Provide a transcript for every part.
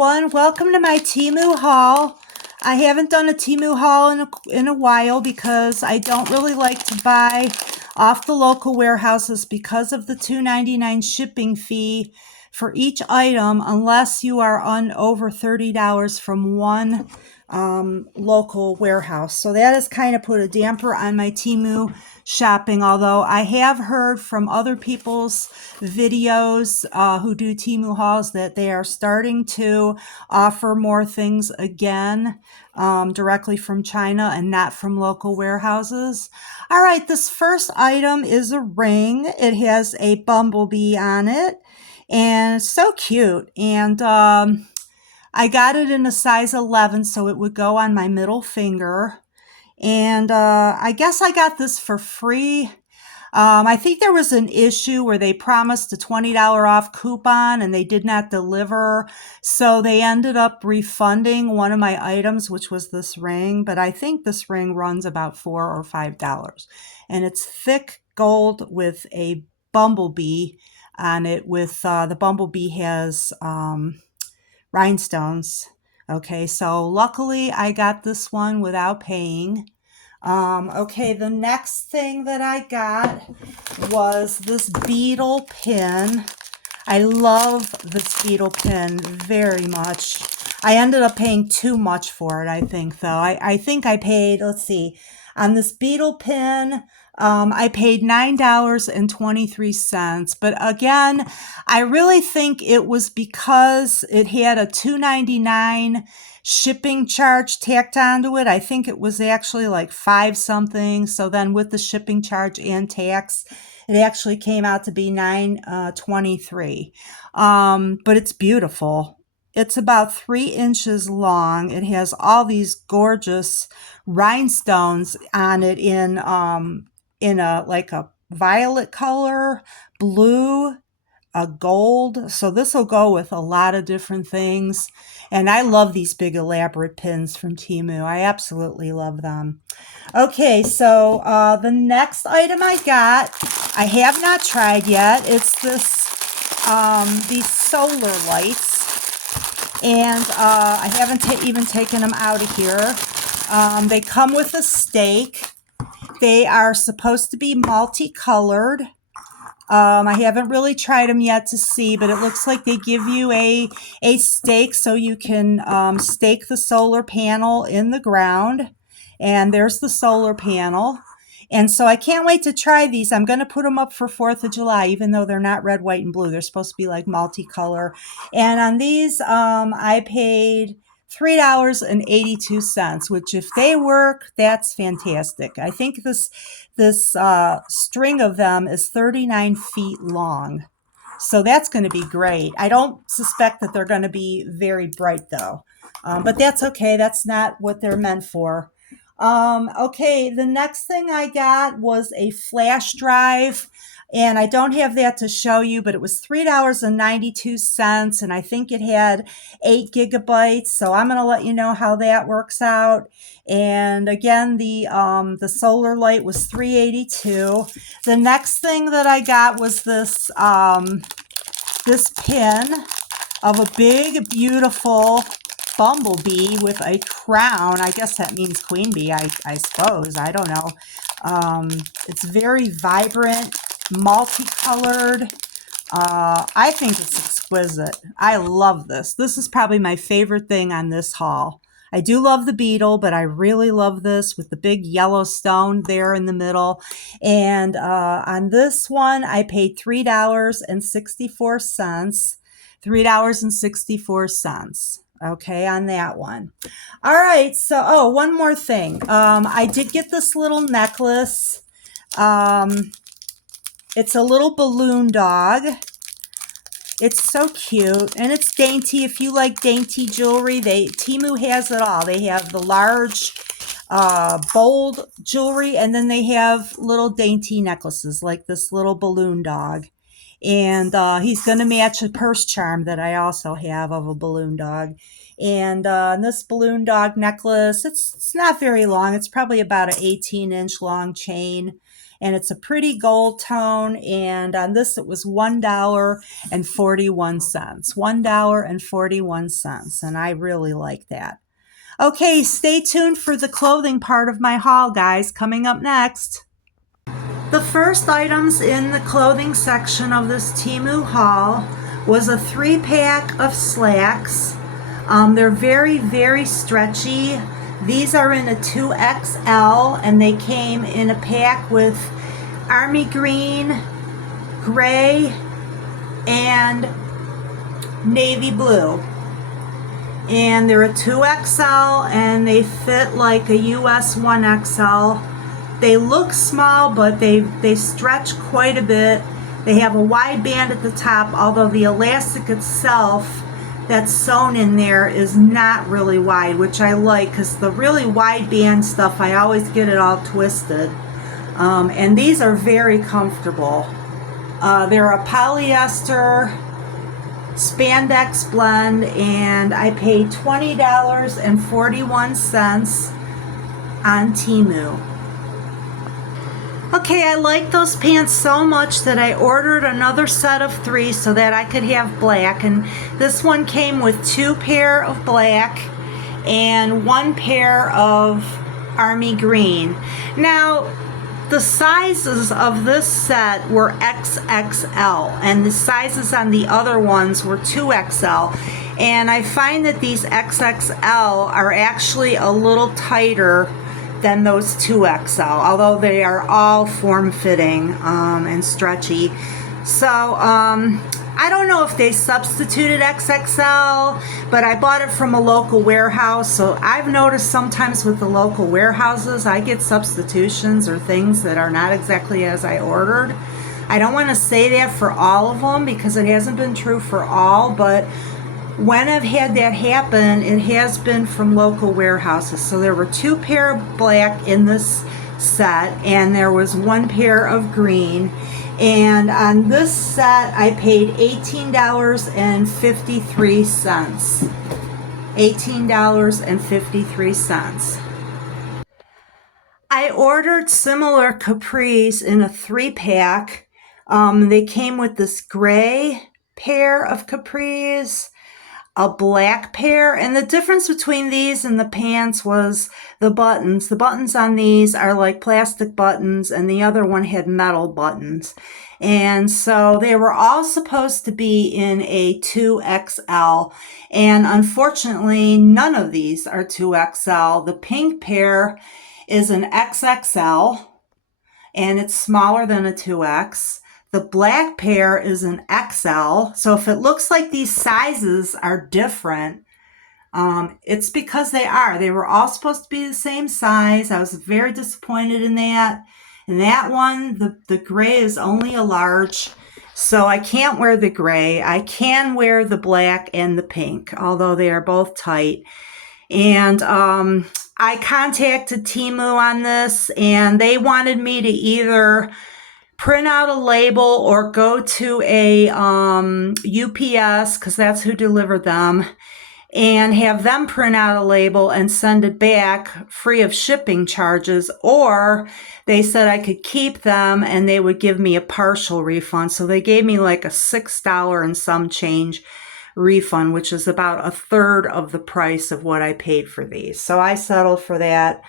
everyone. Welcome to my Temu haul. I haven't done a Temu haul in a while because I don't really like to buy off the local warehouses because of the $2.99 shipping fee for each item unless you are on over $30 from one local warehouse. So that has kind of put a damper on my Temu shopping, although I have heard from other people's videos who do Temu hauls that they are starting to offer more things again directly from China and not from local warehouses. All right, this first item is a ring. It has a bumblebee on it and it's so cute. And I got it in a size 11, so it would go on my middle finger. And I guess I got this for free. I think there was an issue where they promised a $20 off coupon and they did not deliver. So they ended up refunding one of my items, which was this ring. But I think this ring runs about $4 or $5. And it's thick gold with a bumblebee on it. With the bumblebee has rhinestones. Okay, so luckily I got this one without paying. Okay, the next thing that I got was this beetle pin. I love this beetle pin very much. I ended up paying too much for it, I think, though. I think I paid, let's see, on this beetle pin, I paid $9.23. But again, I really think it was because it had a $2.99 shipping charge tacked onto it. I think it was actually like 5 something. So then with the shipping charge and tax, it actually came out to be $9.23. But it's beautiful. It's about 3 inches long. It has all these gorgeous rhinestones on it in a like a violet color, blue, a gold. So this will go with a lot of different things. And I love these big elaborate pins from Temu. I absolutely love them. Okay, so the next item I got, I have not tried yet. It's these solar lights. And I haven't even taken them out of here. They come with a stake. They are supposed to be multicolored. I haven't really tried them yet to see, but it looks like they give you a stake so you can stake the solar panel in the ground. And there's the solar panel. And so I can't wait to try these. I'm going to put them up for 4th of July, even though they're not red, white, and blue. They're supposed to be like multicolor. And on these, I paid $3.82, which if they work, that's fantastic. I think this string of them is 39 feet long. So that's going to be great. I don't suspect that they're going to be very bright though. But that's okay. That's not what they're meant for. Okay, the next thing I got was a flash drive, and I don't have that to show you, but it was $3.92, and I think it had 8 gigabytes, so I'm going to let you know how that works out. And again, the solar light was $3.82. The next thing that I got was this pin of a big, beautiful bumblebee with a crown. I guess that means queen bee, I suppose. I don't know. It's very vibrant, multicolored. I think it's exquisite. I love this. This is probably my favorite thing on this haul. I do love the beetle, but I really love this with the big yellow stone there in the middle. And on this one, I paid $3.64. $3.64. Okay, on that one. All right, so, one more thing. I did get this little necklace. It's a little balloon dog. It's so cute, and it's dainty. If you like dainty jewelry, Temu has it all. They have the large, bold jewelry, and then they have little dainty necklaces like this little balloon dog. And he's going to match a purse charm that I also have of a balloon dog. And this balloon dog necklace, it's not very long. It's probably about an 18-inch long chain. and it's a pretty gold tone, and on this it was $1.41. $1.41, and I really like that. Okay, stay tuned for the clothing part of my haul, guys, coming up next. The first items in the clothing section of this Temu haul was a 3-pack of slacks. They're very, very stretchy. These are in a 2XL, and they came in a pack with army green, gray, and navy blue. And they're a 2XL, and they fit like a US 1XL. They look small, but they stretch quite a bit. They have a wide band at the top, although the elastic itself that's sewn in there is not really wide, which I like, because the really wide band stuff, I always get it all twisted. And these are very comfortable. They're a polyester spandex blend, and I paid $20.41 on Temu. Okay, I like those pants so much that I ordered another set of 3 so that I could have black, and this one came with 2 pair of black and 1 pair of army green. Now, the sizes of this set were XXL, and the sizes on the other ones were 2XL. And I find that these XXL are actually a little tighter than those 2XL, although they are all form-fitting and stretchy. So I don't know if they substituted XXL, but I bought it from a local warehouse. So I've noticed sometimes with the local warehouses, I get substitutions or things that are not exactly as I ordered. I don't want to say that for all of them because it hasn't been true for all, but when I've had that happen, it has been from local warehouses. So there were 2 pair of black in this set, and there was 1 pair of green. And on this set, I paid $18.53. $18.53. I ordered similar capris in a 3-pack. They came with this gray pair of capris, a black pair, and the difference between these and the pants was the buttons. The buttons on these are like plastic buttons, and the other one had metal buttons. And so they were all supposed to be in a 2XL, and unfortunately none of these are 2XL. The pink pair is an XXL, and it's smaller than a 2X. The black pair is an XL. So if it looks like these sizes are different, it's because they are. They were all supposed to be the same size. I was very disappointed in that. And that one, the gray is only a large. So I can't wear the gray. I can wear the black and the pink, although they are both tight. And I contacted Temu on this, and they wanted me to either print out a label or go to a UPS, because that's who delivered them, and have them print out a label and send it back free of shipping charges. Or they said I could keep them and they would give me a partial refund. So they gave me like a $6 and some change refund, which is about a third of the price of what I paid for these. So I settled for that.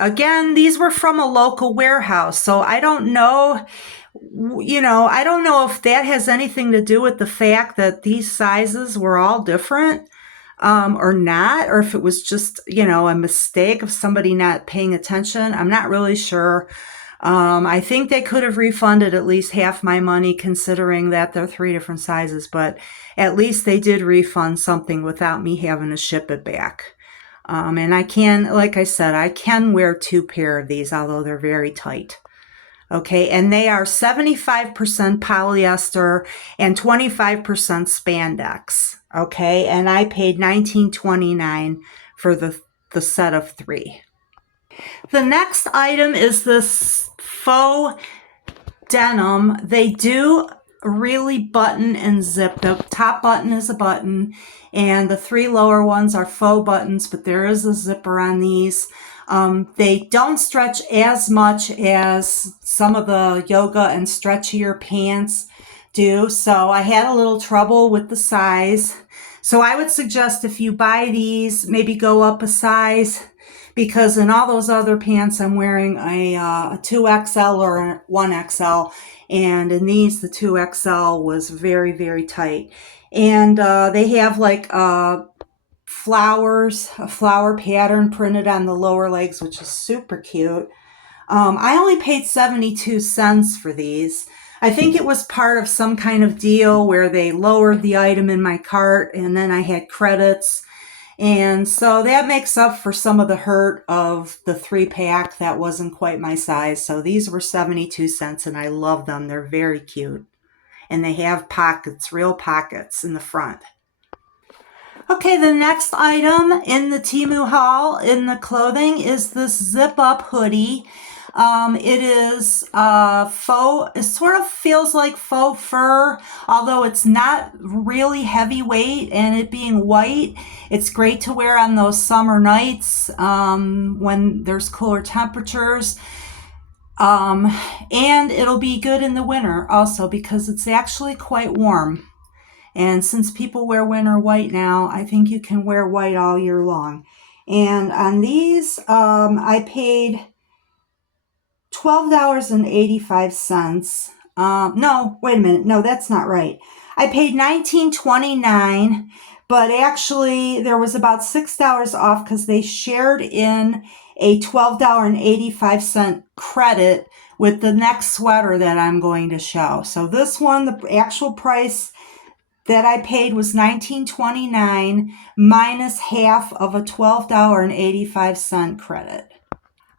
Again, these were from a local warehouse, so I don't know, I don't know if that has anything to do with the fact that these sizes were all different or not, or if it was just, a mistake of somebody not paying attention. I'm not really sure. I think they could have refunded at least half my money, considering that they're 3 different sizes, but at least they did refund something without me having to ship it back. And I can, like I said, I can wear 2 pair of these, although they're very tight. Okay, and they are 75% polyester and 25% spandex. Okay, and I paid $19.29 for the set of 3. The next item is this faux denim. They do really button and zip. The top button is a button, and the 3 lower ones are faux buttons, but there is a zipper on these. They don't stretch as much as some of the yoga and stretchier pants do, so I had a little trouble with the size. So I would suggest if you buy these, maybe go up a size, because in all those other pants I'm wearing a 2XL or a 1XL, and in these the 2XL was very, very tight. And they have like flowers, a flower pattern printed on the lower legs, which is super cute. I only paid 72 cents for these. I think it was part of some kind of deal where they lowered the item in my cart and then I had credits. And so that makes up for some of the hurt of the 3-pack that wasn't quite my size. So these were 72 cents and I love them. They're very cute. And they have pockets, real pockets in the front. Okay, the next item in the Temu haul in the clothing is this zip-up hoodie. It is faux, it sort of feels like faux fur, although it's not really heavyweight, and it being white, it's great to wear on those summer nights when there's cooler temperatures. And it'll be good in the winter also because it's actually quite warm. And since people wear winter white now, I think you can wear white all year long. And on these, I paid $12.85. No, wait a minute. No, that's not right. I paid $19.29, but actually there was about $6 off because they shared in a $12.85 credit with the next sweater that I'm going to show. So this one, the actual price that I paid was $19.29 minus half of a $12.85 credit.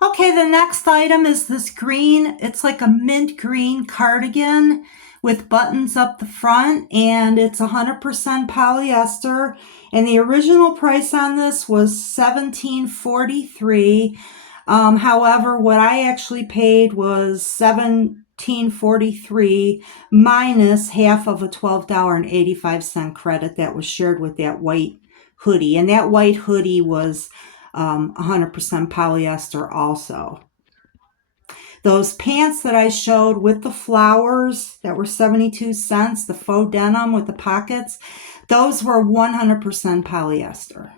Okay, the next item is this green, it's like a mint green cardigan with buttons up the front, and it's 100% polyester, and the original price on this was $17.43. However, what I actually paid was $17.43 minus half of a $12.85 credit that was shared with that white hoodie, and that white hoodie was 100% polyester also. Those pants that I showed with the flowers that were 72 cents, the faux denim with the pockets, those were 100% polyester.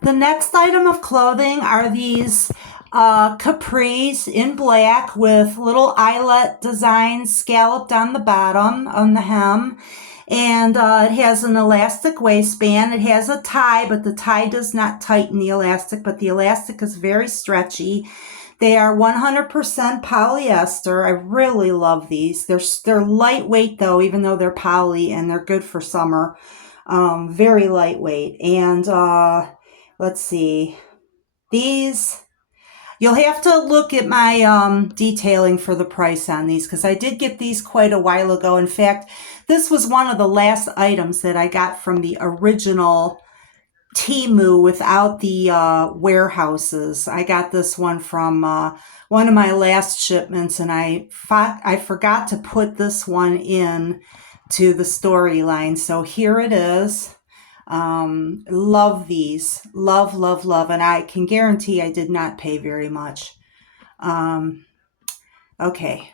The next item of clothing are these capris in black with little eyelet designs scalloped on the bottom, on the hem. And it has an elastic waistband. It has a tie, but the tie does not tighten the elastic, but the elastic is very stretchy. They are 100% polyester. I really love these. They're lightweight though, even though they're poly, and they're good for summer. Very lightweight. And let's see. These, you'll have to look at my detailing for the price on these because I did get these quite a while ago. In fact, this was one of the last items that I got from the original Temu without the warehouses. I got this one from one of my last shipments, and I forgot to put this one in to the storyline. So here it is. Love these. Love, love, love. And I can guarantee I did not pay very much. Okay.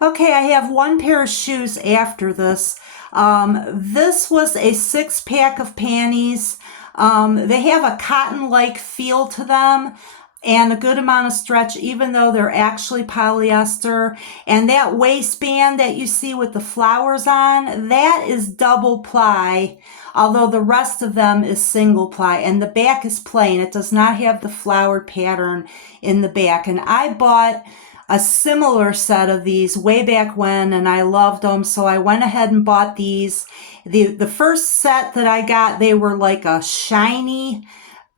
Okay, I have one pair of shoes after this. This was a 6-pack of panties. They have a cotton-like feel to them and a good amount of stretch, even though they're actually polyester. And that waistband that you see with the flowers on, that is double ply, although the rest of them is single ply. And the back is plain. It does not have the flowered pattern in the back. And I bought a similar set of these way back when, and I loved them, so I went ahead and bought these. The first set that I got, they were like a shiny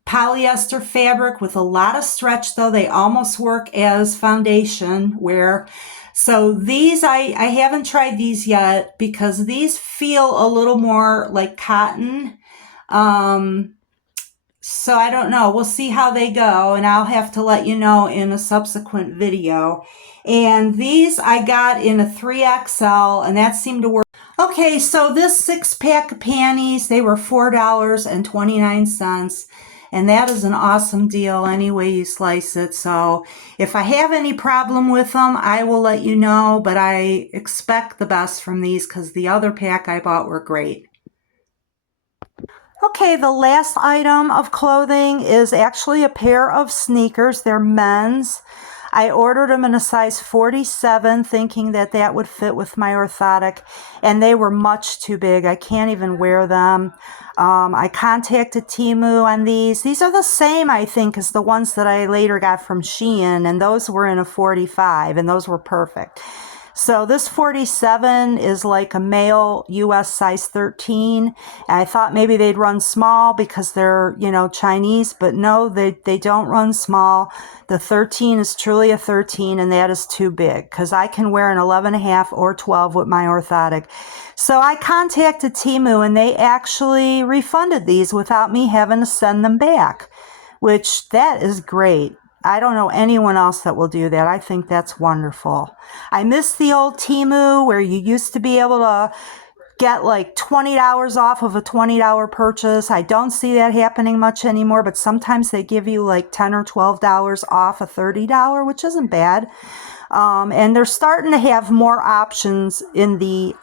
polyester fabric with a lot of stretch, though. They almost work as foundation wear. So these, I haven't tried these yet because these feel a little more like cotton. So I don't know. We'll see how they go, and I'll have to let you know in a subsequent video. And these I got in a 3XL, and that seemed to work. Okay, so this 6-pack of panties, they were $4.29. And that is an awesome deal any way you slice it. So if I have any problem with them, I will let you know. But I expect the best from these because the other pack I bought were great. Okay, the last item of clothing is actually a pair of sneakers. They're men's. I ordered them in a size 47, thinking that that would fit with my orthotic, and they were much too big. I can't even wear them. I contacted Temu on these. These are the same, I think, as the ones that I later got from Shein, and those were in a 45, and those were perfect. So this 47 is like a male US size 13. And I thought maybe they'd run small because they're, Chinese, but no, they don't run small. The 13 is truly a 13, and that is too big because I can wear an 11.5 or 12 with my orthotic. So I contacted Temu, and they actually refunded these without me having to send them back, which that is great. I don't know anyone else that will do that. I think that's wonderful. I miss the old Temu where you used to be able to get like $20 off of a $20 purchase. I don't see that happening much anymore, but sometimes they give you like $10 or $12 off a $30, which isn't bad. And they're starting to have more options in the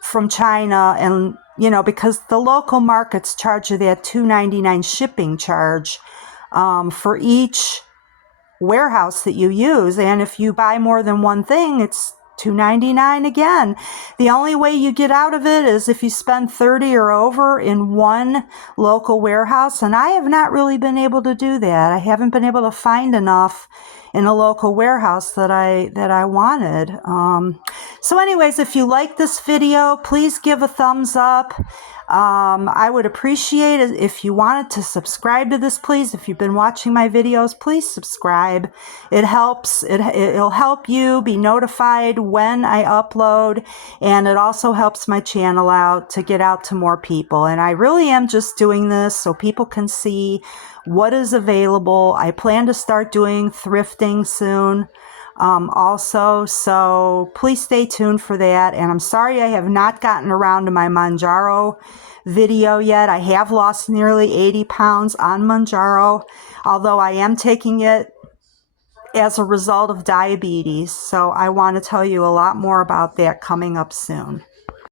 from China, and because the local markets charge you that $2.99 shipping charge for each warehouse that you use, and if you buy more than one thing, it's $2.99 again. The only way you get out of it is if you spend 30 or over in one local warehouse, and I have not really been able to do that. I haven't been able to find enough in a local warehouse that I wanted. So anyways, if you like this video, please give a thumbs up. I would appreciate it if you wanted to subscribe to this, please. If you've been watching my videos, please subscribe. It helps. It'll help you be notified when I upload, and it also helps my channel out to get out to more people. And I really am just doing this so people can see what is available. I plan to start doing thrifting soon. Also, so please stay tuned for that. And I'm sorry I have not gotten around to my Mounjaro video yet. I have lost nearly 80 pounds on Mounjaro, although I am taking it as a result of diabetes. So I want to tell you a lot more about that coming up soon.